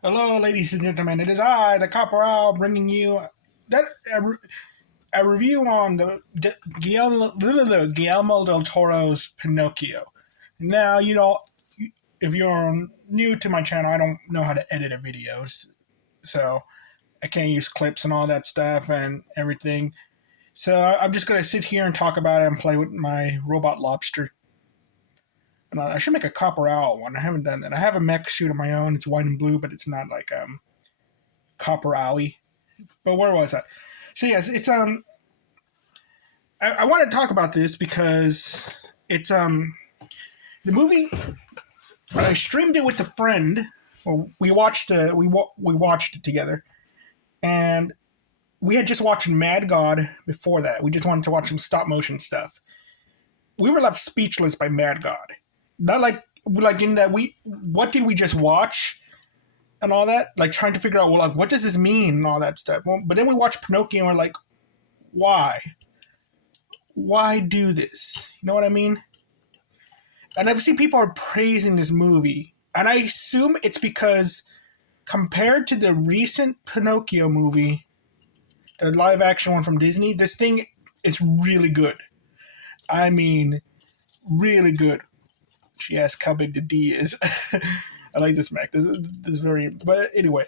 Hello, ladies and gentlemen. It is I, the Corporal, bringing you that, a review on Guillermo del Toro's Pinocchio. Now, if you're new to my channel, I don't know how to edit a videos, so I can't use clips and all that stuff and everything. So I'm just gonna sit here and talk about it and play with my robot lobster. And I should make a copper owl one. I haven't done that. I have a mech suit of my own. It's white and blue, but it's not like copper owie. But where was I? So yes, it's I want to talk about this because it's the movie. I streamed it with a friend. Well, we watched we watched it together, and we had just watched Mad God before that. We just wanted to watch some stop motion stuff. We were left speechless by Mad God. Not like in that we what did we just watch and all that, like trying to figure out, well, like, what does this mean and all that stuff. Well, but then we watched Pinocchio and we're like, why? Why do this? You know what I mean? And I've seen people are praising this movie, and I assume it's because compared to the recent Pinocchio movie, the live action one from Disney, this thing is really good. I mean, really good. She asked how big the D is. I like this Mac. This is very. But anyway,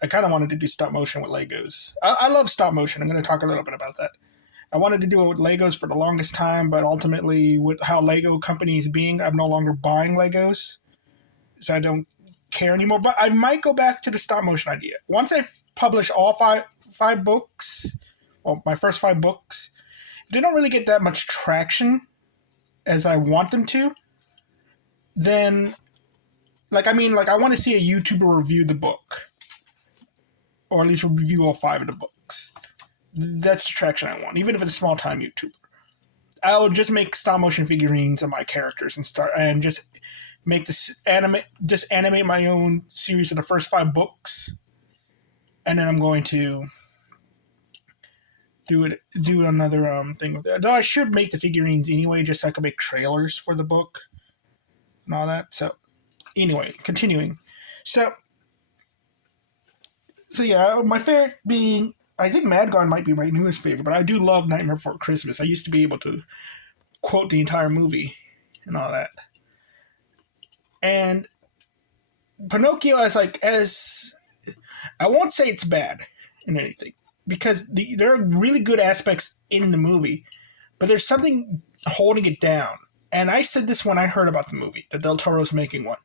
I kind of wanted to do stop motion with Legos. I love stop motion. I'm going to talk a little bit about that. I wanted to do it with Legos for the longest time, but ultimately, with how Lego company is being, I'm no longer buying Legos, so I don't care anymore. But I might go back to the stop motion idea once I publish all five books. Well, my first 5 books, if they don't really get that much traction as I want them to, then I want to see a YouTuber review the book, or at least review all 5 of the books. That's the traction I want, even if it's a small time YouTuber. I'll just make stop motion figurines of my characters and just make this animate my own series of the first 5 books, and then I'm going to do another thing with it. Though I should make the figurines anyway, just so I can make trailers for the book and all that. So anyway, continuing. So yeah, my favorite being, I think Mad God might be my newest favorite, but I do love Nightmare Before Christmas. I used to be able to quote the entire movie and all that. And Pinocchio, as I won't say it's bad in anything, because there are really good aspects in the movie, but there's something holding it down. And I said this when I heard about the movie, that Del Toro's making one.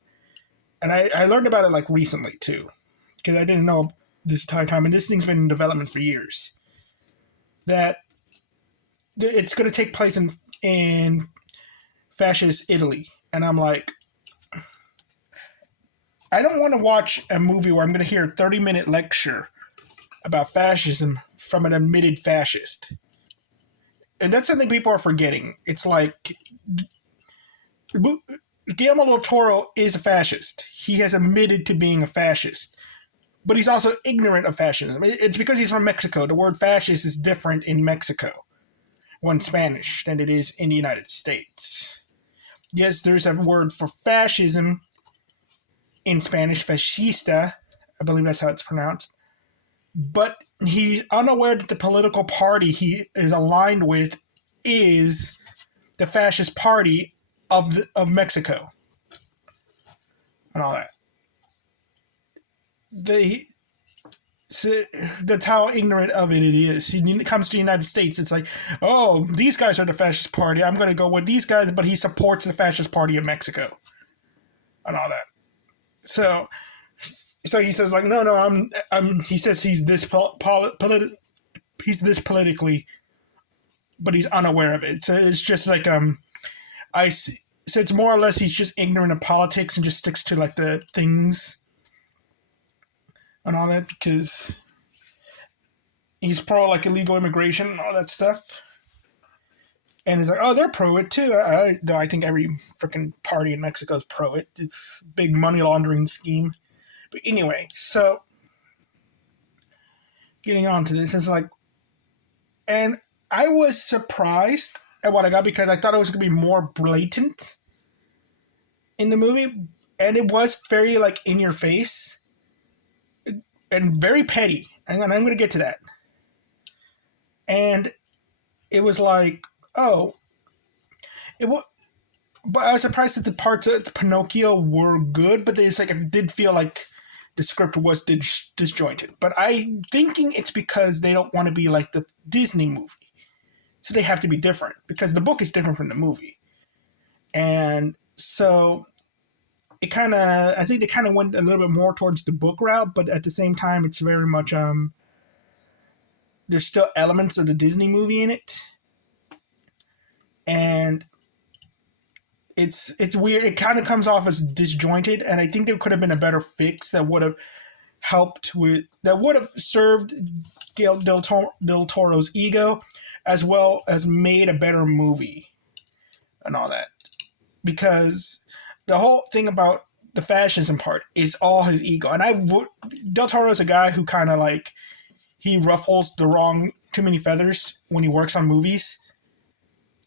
And I learned about it like recently too, because I didn't know this entire time, and this thing's been in development for years. That it's going to take place in fascist Italy, and I'm like, I don't want to watch a movie where I'm going to hear a 30-minute lecture about fascism from an admitted fascist. And that's something people are forgetting. It's like Guillermo del Toro is a fascist. He has admitted to being a fascist. But he's also ignorant of fascism. It's because he's from Mexico. The word fascist is different in Mexico, in Spanish, than it is in the United States. Yes, there's a word for fascism in Spanish, fascista. I believe that's how it's pronounced. But he's unaware that the political party he is aligned with is the fascist party of Mexico and all that. So that's how ignorant of it is. He comes to the United States, it's like, oh, these guys are the fascist party. I'm going to go with these guys, but he supports the fascist party of Mexico and all that. So he says like, no, I'm. He says he's this he's this politically, but he's unaware of it. So it's just like so it's more or less he's just ignorant of politics and just sticks to like the things and all that, because he's pro like illegal immigration and all that stuff. And he's like, oh, they're pro it too. I think every freaking party in Mexico is pro it. It's a big money laundering scheme. But anyway, so getting on to this, it's like, and I was surprised at what I got because I thought it was going to be more blatant in the movie, and it was very like in your face. and very petty. And I'm going to get to that. And it was like, oh, it was. But I was surprised that the parts of Pinocchio were good, but it's like it did feel like the script was disjointed. But I'm thinking it's because they don't want to be like the Disney movie, so they have to be different because the book is different from the movie, and so it kind of I think they kind of went a little bit more towards the book route, but at the same time, it's very much there's still elements of the Disney movie in it, and it's weird. It kind of comes off as disjointed, and I think there could have been a better fix that would have served Del Toro's ego, as well as made a better movie and all that. Because the whole thing about the fascism part is all his ego, and Del Toro's a guy who kind of like he ruffles too many feathers when he works on movies.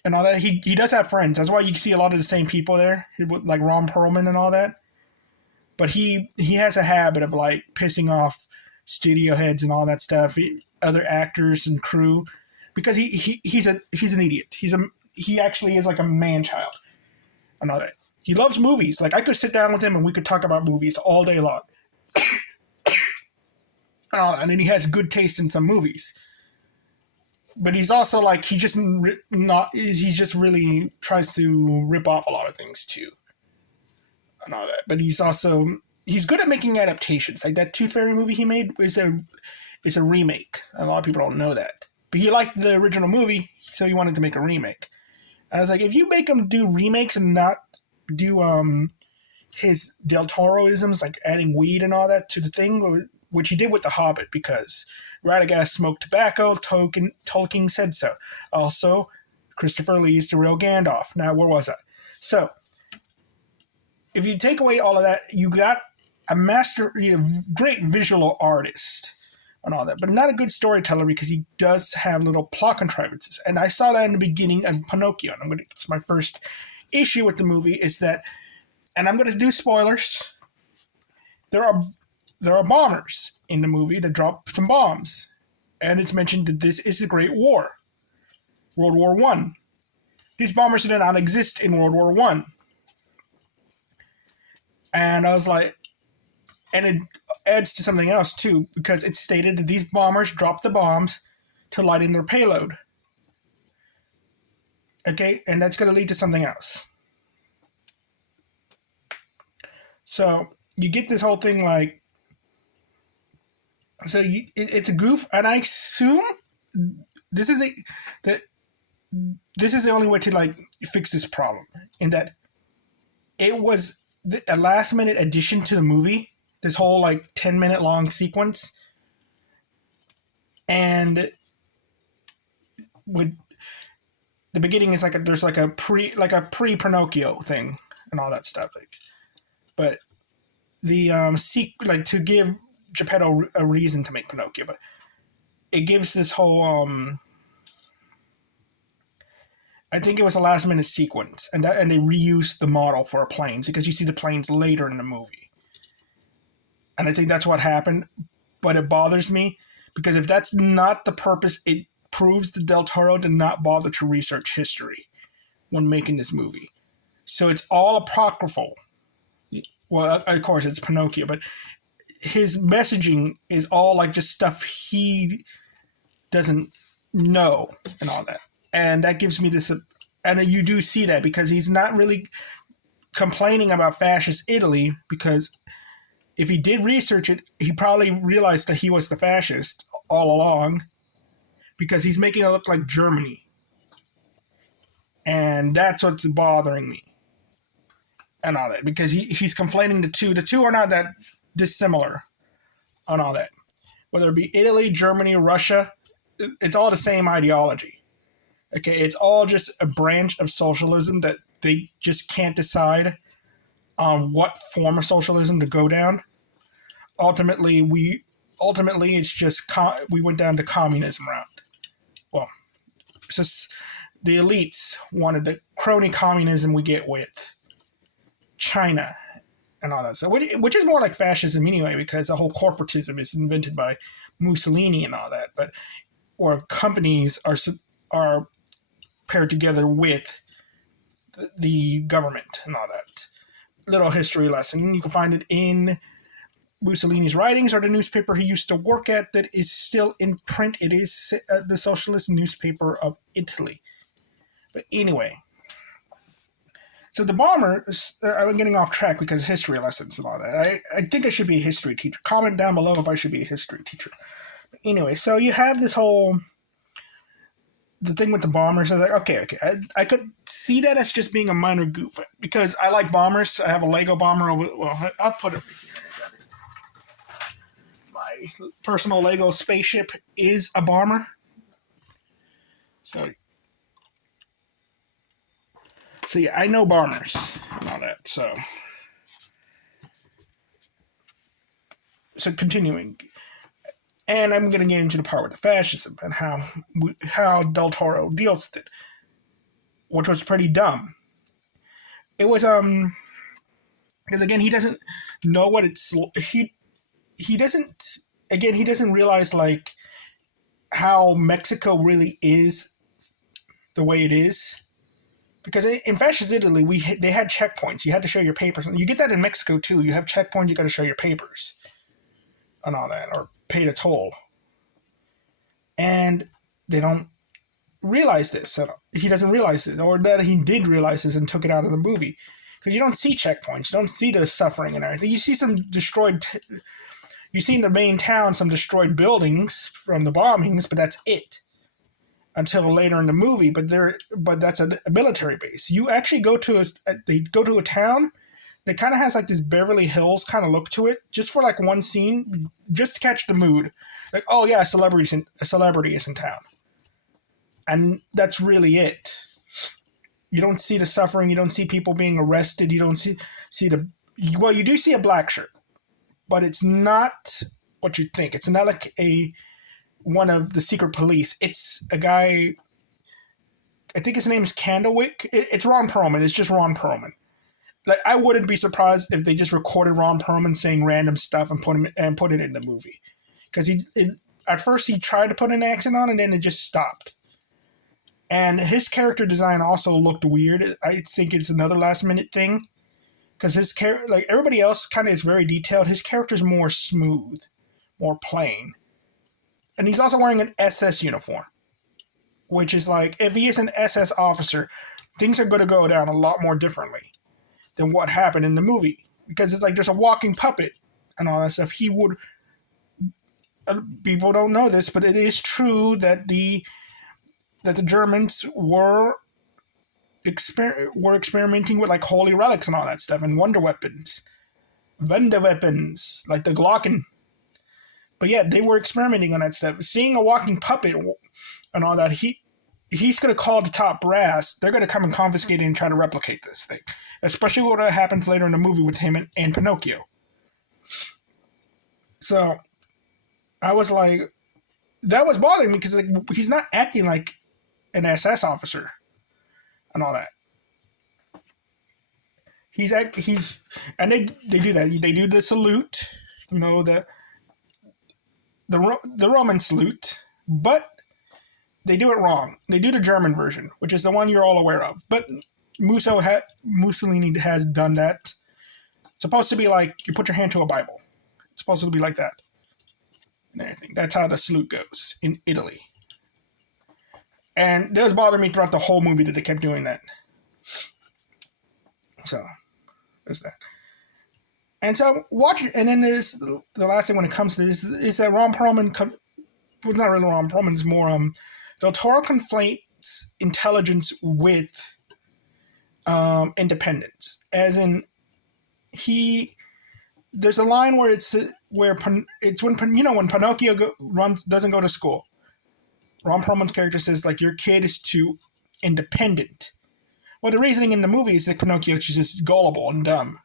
And all that. He does have friends. That's why you see a lot of the same people there, like Ron Perlman and all that. But he has a habit of like pissing off studio heads and all that stuff, other actors and crew, because he's an idiot. He actually is like a man child and all that. He loves movies. Like I could sit down with him and we could talk about movies all day long. And then he has good taste in some movies. But he's also like he just really tries to rip off a lot of things too, and all that. But he's good at making adaptations. Like that Tooth Fairy movie he made is a remake. A lot of people don't know that, but he liked the original movie, so he wanted to make a remake. And I was like, if you make him do remakes and not do his Del Toro-isms, like adding weed and all that to the thing, which he did with The Hobbit, because Radagast smoked tobacco, Tolkien said so. Also, Christopher Lee is the real Gandalf. Now, where was I? So, if you take away all of that, you got a great visual artist and all that, but not a good storyteller because he does have little plot contrivances. And I saw that in the beginning of Pinocchio. And it's my first issue with the movie is that, and I'm going to do spoilers, there are bombers in the movie that drop some bombs. And it's mentioned that this is the Great War. World War I. These bombers did not exist in World War I. And I was like, and it adds to something else too, because it's stated that these bombers dropped the bombs to light in their payload. Okay, and that's going to lead to something else. So you get this whole thing like, it's a goof, and I assume this is the only way to like fix this problem, in that it was a last minute addition to the movie. This whole like 10-minute long sequence, and with the beginning is like there's like a pre Pinocchio thing and all that stuff, like, but the like to give Geppetto a reason to make Pinocchio, but it gives this whole I think it was a last minute sequence, and they reused the model for planes because you see the planes later in the movie, and I think that's what happened. But it bothers me because if that's not the purpose, it proves that Del Toro did not bother to research history when making this movie. So it's all apocryphal. Well, of course it's Pinocchio, but his messaging is all like just stuff he doesn't know and all that. And that gives me this, and you do see that because he's not really complaining about fascist Italy, because if he did research it, he probably realized that he was the fascist all along, because he's making it look like Germany. And that's what's bothering me. And all that, because he's conflating the two. The two are not that dissimilar on all that. Whether it be Italy, Germany, Russia, it's all the same ideology. Okay, it's all just a branch of socialism that they just can't decide on what form of socialism to go down. Ultimately, it's just we went down the communism route. Well, it's just the elites wanted the crony communism we get with China and all that. So, which is more like fascism anyway, because the whole corporatism is invented by Mussolini and all that. But or companies are paired together with the government and all that. Little history lesson. You can find it in Mussolini's writings or the newspaper he used to work at that is still in print. It is the socialist newspaper of Italy. But anyway, so the bomber, I'm getting off track because history lessons and all that. I think I should be a history teacher. Comment down below if I should be a history teacher. But anyway, so you have this whole, the thing with the bombers. I was like, okay. I could see that as just being a minor goof because I like bombers. I have a Lego bomber. I'll put it here. My personal Lego spaceship is a bomber. So yeah, I know bombers and all that. So continuing, and I'm going to get into the part with the fascism and how Del Toro deals with it, which was pretty dumb. It was because again he doesn't know what it's he doesn't realize like how Mexico really is the way it is. Because in fascist Italy, they had checkpoints. You had to show your papers. You get that in Mexico too. You have checkpoints. You got to show your papers and all that, or pay the toll. And they don't realize this. He doesn't realize it, or that he did realize this and took it out of the movie. Because you don't see checkpoints. You don't see the suffering and everything. You see some destroyed. You see in the main town some destroyed buildings from the bombings, but that's it. Until later in the movie, but that's a military base. You actually go to a town that kind of has like this Beverly Hills kind of look to it, just for like one scene, just to catch the mood. Like, oh yeah, a celebrity is in town, and that's really it. You don't see the suffering. You don't see people being arrested. You don't see you do see a black shirt, but it's not what you think. It's not like one of the secret police. It's a guy, I think his name is Candlewick. It's Ron Perlman. It's just Ron Perlman. Like, I wouldn't be surprised if they just recorded Ron Perlman saying random stuff and put it in the movie. Because at first he tried to put an accent on and then it just stopped. And his character design also looked weird. I think it's another last minute thing. Because his character, like everybody else kind of is very detailed. His character's more smooth, more plain. And he's also wearing an SS uniform, which is like, if he is an SS officer, things are going to go down a lot more differently than what happened in the movie. Because it's like there's a walking puppet and all that stuff. People don't know this, but it is true that the Germans were experimenting with like holy relics and all that stuff, and wonder weapons, like the Glocken. But yeah, they were experimenting on that stuff. Seeing a walking puppet and all that, he's going to call the top brass. They're going to come and confiscate it and try to replicate this thing. Especially what happens later in the movie with him and Pinocchio. So, I was like, that was bothering me because like, he's not acting like an SS officer and all that. And they do that. They do the salute, the Roman salute, but they do it wrong. They do the German version, which is the one you're all aware of. But Mussolini has done that. It's supposed to be like you put your hand to a Bible. It's supposed to be like that. And everything. That's how the salute goes in Italy. And it was bothering me throughout the whole movie that they kept doing that. So, there's that. And so, watch it. And then there's the last thing when it comes to this is that Ron Perlman, well, not really Ron Perlman, it's more, Del Toro conflates intelligence with independence. As in, there's a line where when Pinocchio doesn't go to school. Ron Perlman's character says, like, your kid is too independent. Well, the reasoning in the movie is that Pinocchio is just gullible and dumb.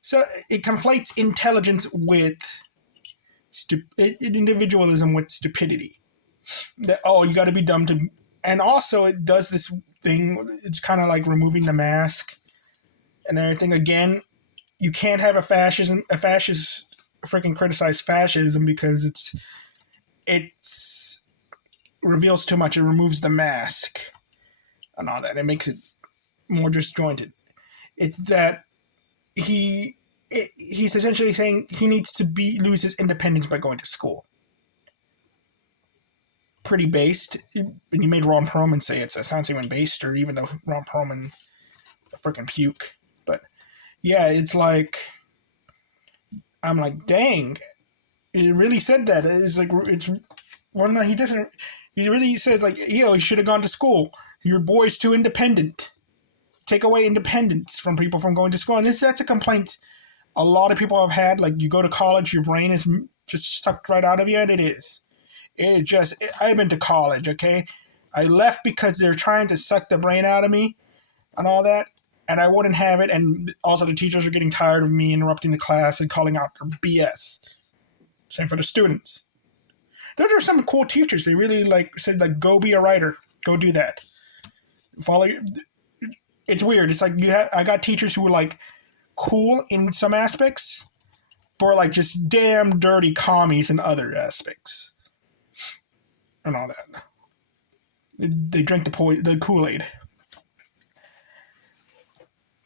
So it conflates intelligence with individualism with stupidity. That, you got to be dumb to... And also it does this thing, it's kind of like removing the mask and everything. Again, you can't have a fascist freaking criticize fascism because it's reveals too much. It removes the mask and all that. It makes it more disjointed. It's that he's essentially saying he needs to lose his independence by going to school. Pretty based. And you made Ron Perlman say it sounds even based, or even though Ron Perlman is a freaking puke. But yeah, it's like I'm like, dang, it really said that. It's like it's one that he doesn't. He really says like, he should have gone to school. Your boy's too independent. Take away independence from people from going to school, and that's a complaint a lot of people have had. Like, you go to college, your brain is just sucked right out of you, and it is. I've been to college, okay? I left because they're trying to suck the brain out of me and all that, and I wouldn't have it, and also the teachers are getting tired of me interrupting the class and calling out their BS. Same for the students. There are some cool teachers. They really said go be a writer. Go do that. It's weird. It's like I got teachers who were like cool in some aspects, but are like just damn dirty commies in other aspects. And all that. They drink the Kool-Aid.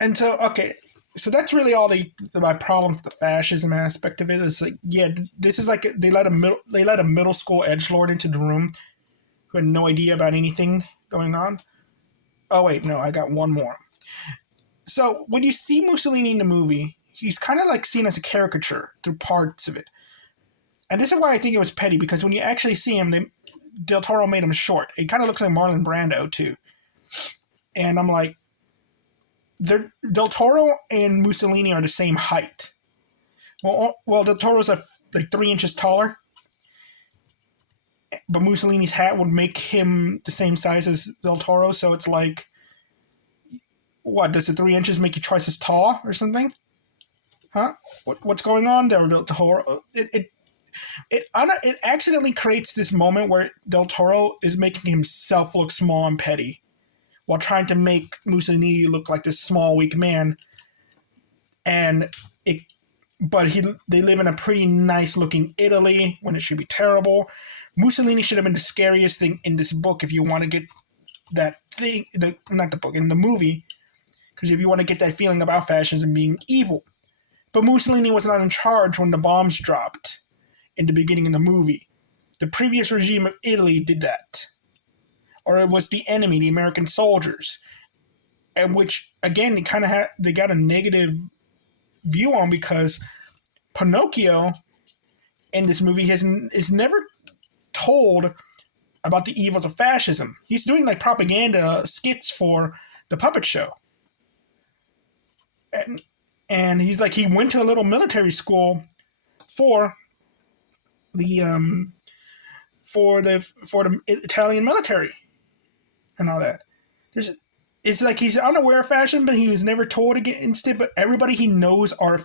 And so, okay, so that's really all my problem with the fascism aspect of it. Is like, yeah, this is like they let a middle school edgelord into the room who had no idea about anything going on. Oh wait, no, I got one more. So when you see Mussolini in the movie, he's kind of like seen as a caricature through parts of it. And this is why I think it was petty, because when you actually see him, Del Toro made him short. It kind of looks like Marlon Brando, too. And I'm like, Del Toro and Mussolini are the same height. Well, Del Toro's like 3 inches taller, but Mussolini's hat would make him the same size as Del Toro, so it's like, what, does the 3 inches make you twice as tall or something? Huh? What's going on there, Del Toro? It accidentally creates this moment where Del Toro is making himself look small and petty while trying to make Mussolini look like this small, weak man. But they live in a pretty nice-looking Italy when it should be terrible. Mussolini should have been the scariest thing in this book if you want to get that thing, not the book, in the movie, because if you want to get that feeling about fascism being evil. But Mussolini was not in charge when the bombs dropped in the beginning of the movie. The previous regime of Italy did that. Or it was the enemy, the American soldiers. And which, again, they got a negative view on, because Pinocchio in this movie is never told about the evils of fascism. He's doing like propaganda skits for the puppet show. And he's like, he went to a little military school for the Italian military and all that. It's like he's unaware of fashion, but he was never told against it. But everybody he knows are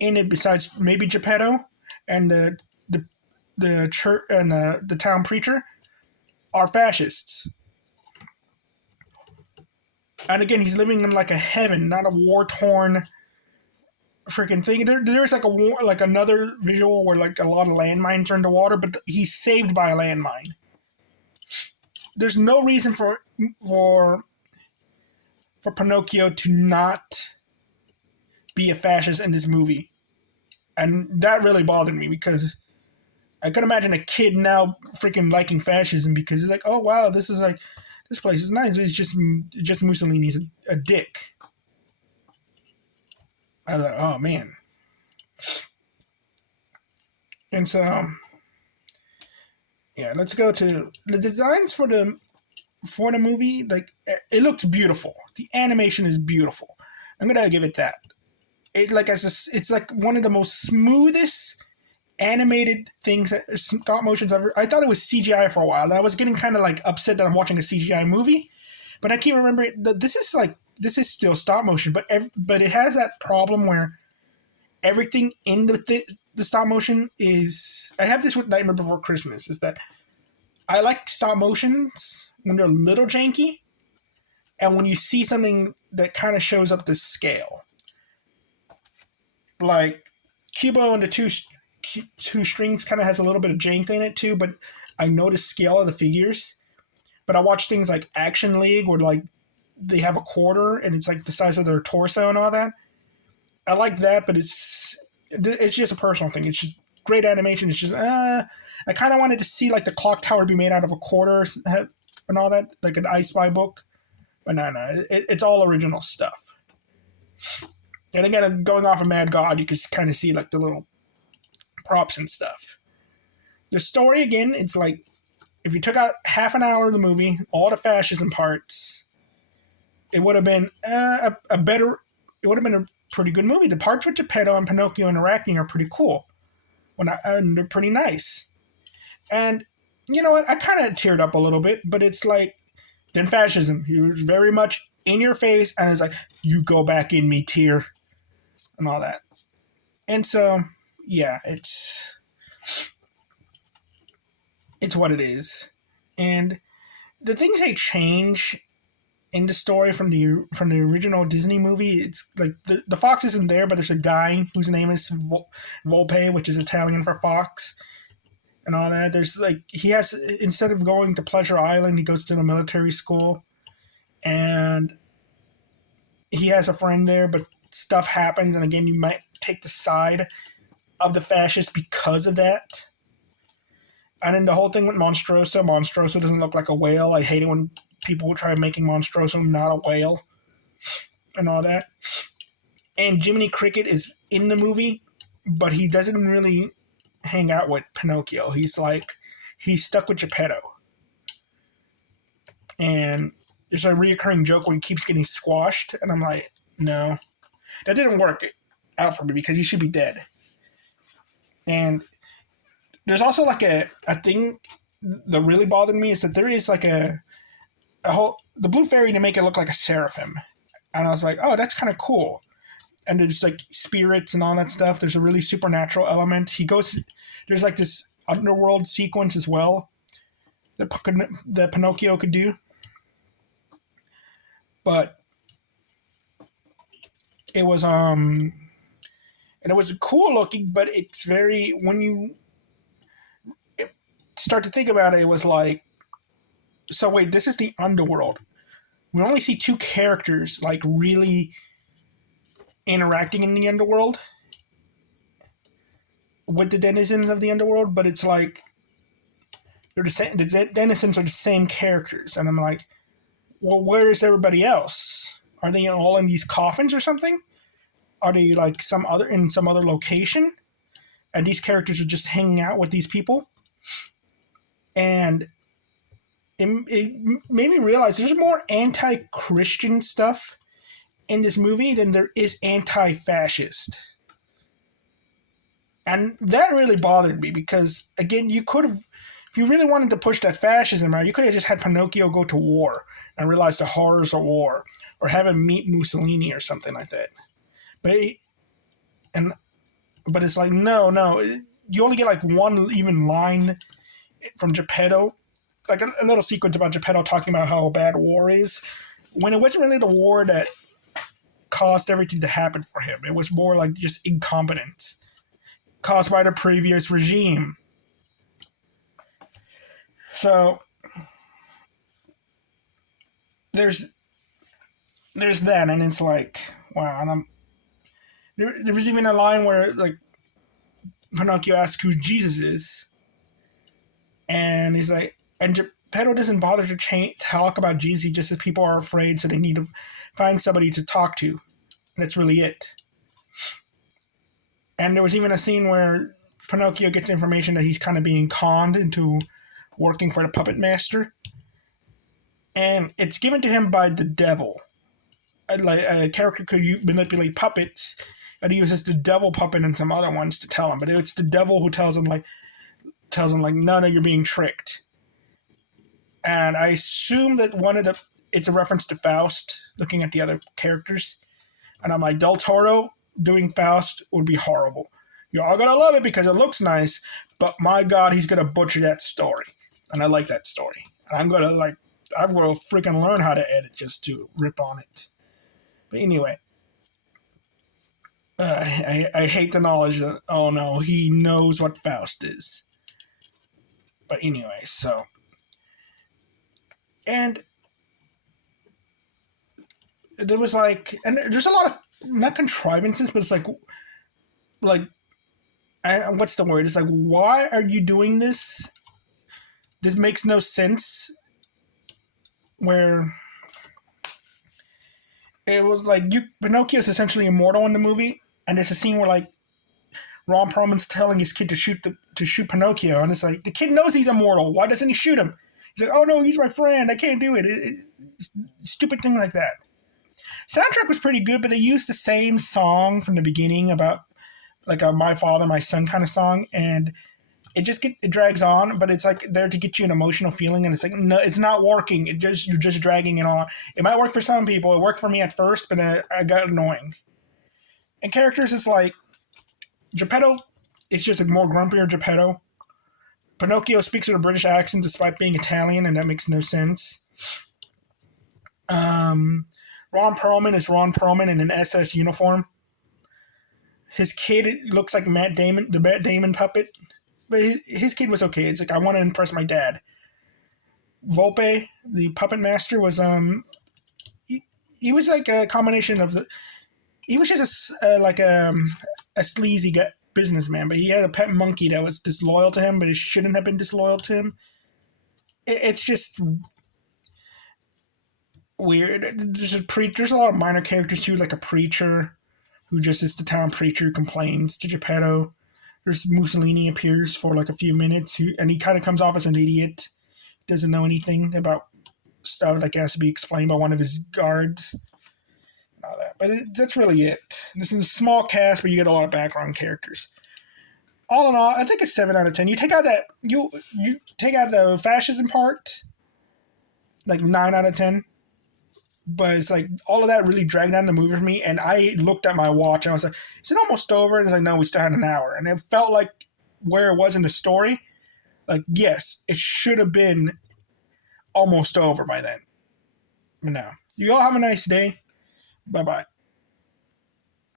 in it, besides maybe Geppetto and the church and the town preacher, are fascists. And again, he's living in like a heaven, not a war-torn freaking thing. There's like another visual where like a lot of landmines are in the water, but he's saved by a landmine. There's no reason for Pinocchio to not be a fascist in this movie. And that really bothered me, because I could imagine a kid now freaking liking fascism because he's like, oh wow, this place is nice, but it's just Mussolini's a dick. I was like, oh man. And so, yeah, let's go to the designs for the movie. Like, it looks beautiful. The animation is beautiful. I'm gonna give it that. It's like one of the most smoothest animated things, stop motions ever. I thought it was CGI for a while, and I was getting kind of like upset that I'm watching a CGI movie, but I can't remember this is still stop motion, but it has that problem where everything in the stop motion is. I have this with Nightmare Before Christmas, is that I like stop motions when they're a little janky, and when you see something that kind of shows up the scale. like Cubo and the two strings kind of has a little bit of jank in it too, but I noticed scale of the figures. But I watch things like Action League where like they have a quarter and it's like the size of their torso and all that. I like that, but it's just a personal thing. It's just great animation. It's just I kind of wanted to see like the clock tower be made out of a quarter and all that, like an I Spy book. But no, it's all original stuff. And again, going off of Mad God, you can kind of see like the little props and stuff. The story again, it's like if you took out half an hour of the movie, all the fascism parts, it would have been a better. It would have been a pretty good movie. The parts with Geppetto and Pinocchio interacting are pretty cool. And they're pretty nice. And you know what? I kind of teared up a little bit, but it's like then fascism. He was very much in your face, and it's like you go back in me, tear, and all that. And so, yeah, it's what it is. And the things they change in the story from the original Disney movie, it's like the fox isn't there, but there's a guy whose name is Volpe, which is Italian for fox, and all that. There's like he has instead of going to Pleasure Island, he goes to the military school, and he has a friend there, but stuff happens, and again, you might take the side of the fascists because of that. And then the whole thing with Monstroso doesn't look like a whale. I hate it when people try making Monstroso not a whale and all that. And Jiminy Cricket is in the movie, but he doesn't really hang out with Pinocchio. He's stuck with Geppetto. And there's a reoccurring joke where he keeps getting squashed, and I'm like, no. That didn't work out for me because he should be dead. And there's also like a thing that really bothered me is that there is like a whole the blue fairy to make it look like a seraphim, and I was like, oh, that's kind of cool. And there's like spirits and all that stuff. There's a really supernatural element. There's like this underworld sequence as well that Pinocchio could do, but it was and it was cool looking, but it's very when you start to think about it, it was like, so wait, this is the underworld. We only see two characters like really interacting in the underworld with the denizens of the underworld, but it's like they're the same. The denizens are the same characters, and I'm like, well, where is everybody else? Are they all in these coffins or something? Are they like in some other location? And these characters are just hanging out with these people? And it made me realize there's more anti-Christian stuff in this movie than there is anti-fascist. And that really bothered me because, again, you could have, if you really wanted to push that fascism out, you could have just had Pinocchio go to war and realize the horrors of war, or have him meet Mussolini or something like that. But it's like, no, you only get like one even line from Geppetto, like a little sequence about Geppetto talking about how bad war is, when it wasn't really the war that caused everything to happen for him. It was more like just incompetence caused by the previous regime. So there's that, and it's like, wow. And there was even a line where like Pinocchio asks who Jesus is, and he's like, and Geppetto doesn't bother to talk about Jesus just as people are afraid, so they need to find somebody to talk to, and that's really it. And there was even a scene where Pinocchio gets information that he's kind of being conned into working for the puppet master, and it's given to him by the devil. Like a character could manipulate puppets, and he uses the devil puppet and some other ones to tell him. But it's the devil who tells him like, no, you're being tricked. And I assume that it's a reference to Faust, looking at the other characters. And I'm like, Del Toro doing Faust would be horrible. You're all gonna love it because it looks nice, but my God, he's gonna butcher that story. And I like that story. And I'm gonna freaking learn how to edit just to rip on it. But anyway, I hate the knowledge that, oh no, he knows what Faust is. But anyway, so. And there was like, and there's a lot of, not contrivances, but it's like, what's the word? It's like, why are you doing this? This makes no sense. Where it was like, Pinocchio is essentially immortal in the movie, and there's a scene where like Ron Perlman's telling his kid to shoot Pinocchio, and it's like the kid knows he's immortal. Why doesn't he shoot him? He's like, oh no, he's my friend. I can't do it. Stupid thing like that. Soundtrack was pretty good, but they used the same song from the beginning about like a "My Father, My Son" kind of song, and it drags on, but it's like there to get you an emotional feeling, and it's like no, it's not working. You're just dragging it on. It might work for some people. It worked for me at first, but then I got annoying. And characters is like Geppetto. It's just a more grumpier Geppetto. Pinocchio speaks with a British accent despite being Italian, and that makes no sense. Ron Perlman is Ron Perlman in an SS uniform. His kid looks like Matt Damon, the Matt Damon puppet, but his kid was okay. It's like I want to impress my dad. Volpe, the puppet master, was he was like a combination of the. He was just a sleazy businessman, but he had a pet monkey that was disloyal to him, but it shouldn't have been disloyal to him. It's just weird. There's a lot of minor characters too, like a preacher who just is the town preacher who complains to Geppetto. There's Mussolini appears for like a few minutes, and he kind of comes off as an idiot. Doesn't know anything about stuff that has to be explained by one of his guards. All that, but that's really it. This is a small cast, but you get a lot of background characters. All in all, I think it's 7 out of 10. You take out that you take out the fascism part, like 9 out of 10. But it's like all of that really dragged down the movie for me. And I looked at my watch and I was like, "Is it almost over?" And it's like, "No, we still had an hour." And it felt like where it was in the story. Like, yes, it should have been almost over by then. But no. You all have a nice day. Bye bye.